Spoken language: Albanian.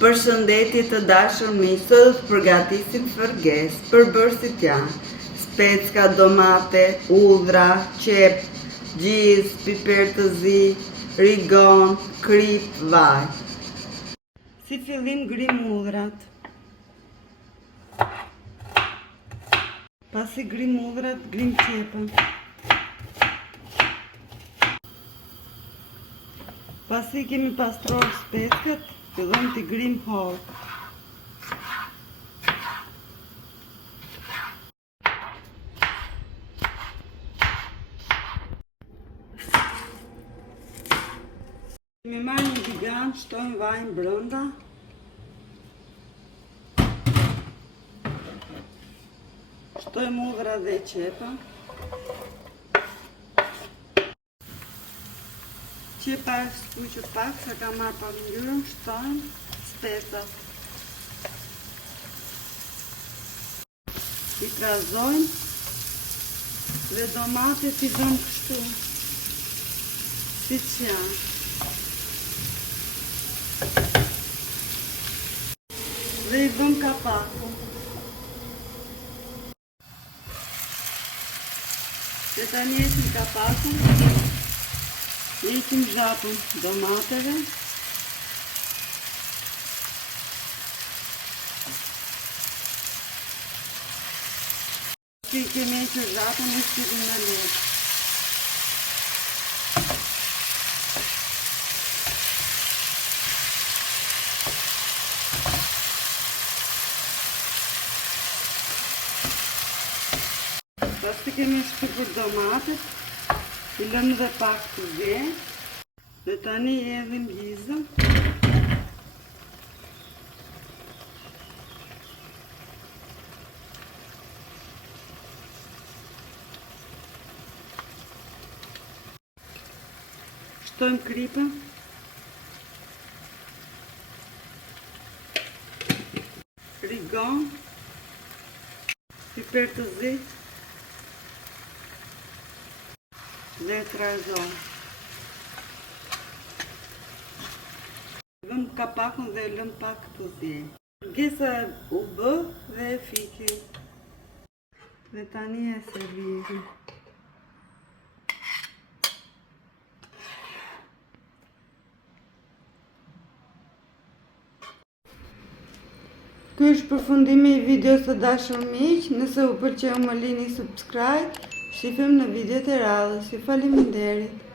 Përshëndetje të dashur miq, sot përgatisim fërges. Përbërësit janë specka, domate, udhra, qep, gjiz, piper të zi, rigon, krip, vaj. Si fillim grim udhrat. Pasi grim udhrat, grim qepën. Pasi kemi pastruar speckat, fillojmë të grim holl. Me marrë një tigan, shtojmë vajin brenda. Shtojmë udhra dhe qepa. Qepa e skuqë pak, sa ka marrë pak ngjyrën, shtojmë specat. I trazojmë dhe domatet i dëm kështu, siç janë. Dhe i dëm kapakun. Dhe tani heqim kapakun. Heqim zhapën domateve. Si kemi hequr zhapën, i shtypim në letë. Pasi kemi shtypur domatet, i lëmë dhe pak të zi, dhe tani hedhim gjizën. Shtojmë kripën. Rigon. Piper të zi. Dhe trazojmë. Vëm kapakun dhe lëm pak të zi. Përgesa u bë dhe e fikim. Dhe tani e servirim. Ky është përfundimi i videos të dashur miq. Nëse u pëlqeu më lini subscribe. Shifim në videot e radhës. Ju faleminderit.